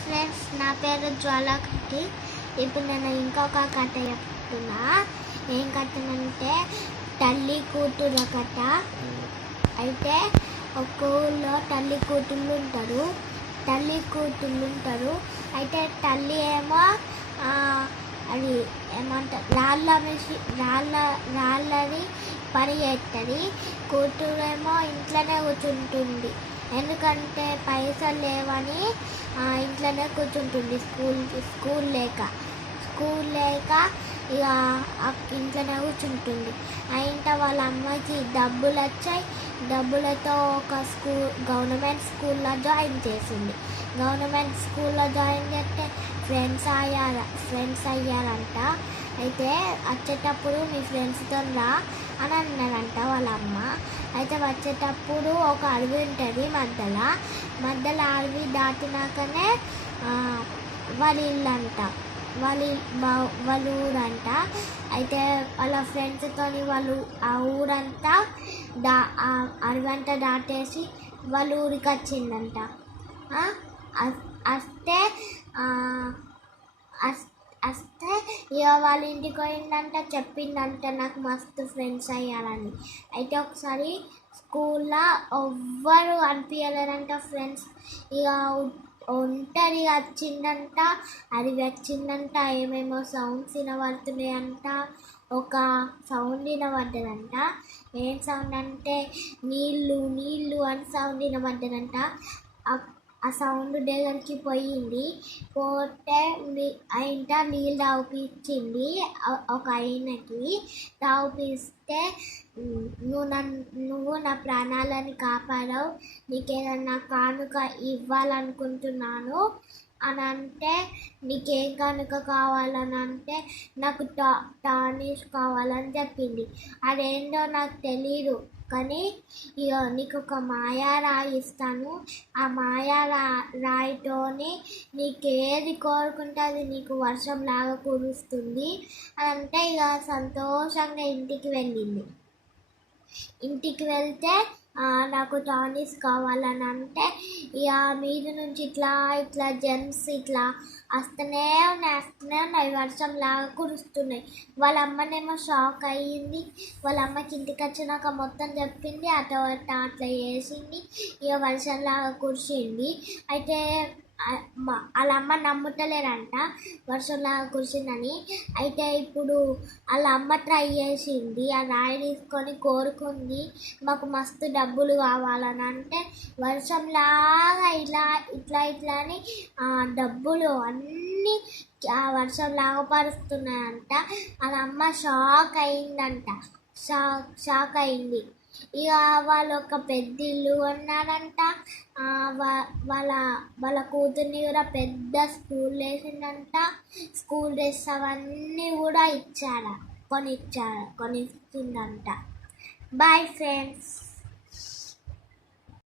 Friends నా పేరు జ్వాలా కట్టి ఇప్పుడు నేను ఇంకొక కథ చెప్తున్నా. ఏం కథనంటే తల్లి కూతుర కథ. అయితే ఒక ఊళ్ళో తల్లి కూతుళ్ళు ఉంటారు. తల్లి కూతుళ్ళు ఉంటారు. అయితే తల్లి ఏమో అది ఏమంటారు రాళ్ళ మిషి రాళ్ళ రాళ్ళని పని చేస్తుంది కూతురేమో ఇంట్లోనే కూర్చుంటుంది. ఎందుకంటే పైసలు లేవని ఇంట్లోనే కూర్చుంటుంది స్కూల్ స్కూల్ లేక. స్కూల్ లేక ఇక ఇంట్లోనే కూర్చుంటుంది. అయిన వాళ్ళ అమ్మకి డబ్బులు వచ్చాయి. డబ్బులతో ఒక స్కూల్ గవర్నమెంట్ స్కూల్లో జాయిన్ చేసింది. గవర్నమెంట్ స్కూల్లో జాయిన్ చేస్తే ఫ్రెండ్స్ అయ్యారు ఫ్రెండ్స్ అయ్యారంట. అయితే వచ్చేటప్పుడు మీ ఫ్రెండ్స్తో రా అని అన్నారంట వాళ్ళ అమ్మ. అయితే వచ్చేటప్పుడు ఒక అడవి ఉంటుంది మధ్యలో. మధ్యలో అడవి దాటినాకనే వాళ్ళ ఇల్లు అంట వాళ్ళ వాళ్ళ ఊరంట. అయితే వాళ్ళ ఫ్రెండ్స్తో వాళ్ళు ఆ ఊరంతా దా అడవి అంతా దాటేసి వాళ్ళ ఊరికి వచ్చిందంట. వస్తే వస్తే ఇక వాళ్ళ ఇంటికి పోయిందంట చెప్పిందంట నాకు మస్తు ఫ్రెండ్స్ అయ్యారని. అయితే ఒకసారి స్కూల్లో ఎవ్వరు అనిపించలేదంట ఫ్రెండ్స్ ఇక ఒంటరిగా వచ్చిందంట అది వచ్చిందంట ఏమేమో సౌండ్స్ వినబడుతున్నాయంట ఒక సౌండ్ వినబడ్డదంట. ఏం సౌండ్ అంటే నీళ్ళు నీళ్ళు అని సౌండ్ వినబడ్డదంట. ఆ- సౌండ్ దగ్గరికి పోయింది. పోతే మీ- ఆయన నీళ్ళు తాగిపించింది ఒక ఆయనకి. తాగిపిస్తే నువ్వు నన్ను నువ్వు నా ప్రాణాలని నీకు నీకేదన్నా కానుక ఇవ్వాలనుకుంటున్నాను. అని అంటే నీకేం కనుక కావాలని అంటే నాకు టా టానిష్ కావాలని చెప్పింది. అదేంటో నాకు తెలియదు కానీ ఇక నీకు ఒక మాయా రాయి ఇస్తాను. ఆ మాయా రా రాయితోని నీకు ఏది కోరుకుంటే అది నీకు వర్షం లాగా కురుస్తుంది అని అంటే ఇక సంతోషంగా ఇంటికి వెళ్ళింది. ఇంటికి వెళ్తే నాకు టానిస్ కావాలని అంటే ఇక మీద నుంచి ఇట్లా ఇట్లా జెమ్స్ ఇట్లా వస్తూనే ఉన్నాయి వస్తూనే ఉన్నాయి వర్షం లాగా కురుస్తున్నాయి. వాళ్ళ అమ్మనేమో షాక్ అయ్యింది. వాళ్ళ అమ్మకి ఇంటికి వచ్చినాక మొత్తం చెప్పింది అట అట్లా చేసింది. ఇక వర్షంలాగా కురిసింది. అయితే వాళ్ళ అమ్మ నమ్ముతలేరంట వర్షంలాగా కురిసిందని. అయితే ఇప్పుడు వాళ్ళ అమ్మ ట్రై చేసింది ఆ రాయి తీసుకొని కోరుకుంది మాకు మస్తు డబ్బులు కావాలని. అంటే వర్షంలాగా ఇలా ఇట్లా ఇట్లా అని ఆ డబ్బులు అన్నీ ఆ వర్షం లాగపరుస్తున్నాయంట వాళ్ళ అమ్మ షాక్ అయిందంట. షాక్ షాక్ అయింది. ఇక వాళ్ళు ఒక పెద్ద ఇల్లు కొన్నారంట వాళ్ళ వాళ్ళ కూతుర్ని కూడా పెద్ద స్కూల్ వేసిందంట స్కూల్ డ్రెస్ అవన్నీ కూడా ఇచ్చారా కొని ఇచ్చారు కొని ఇచ్చిందంట బాయ్ ఫ్రెండ్స్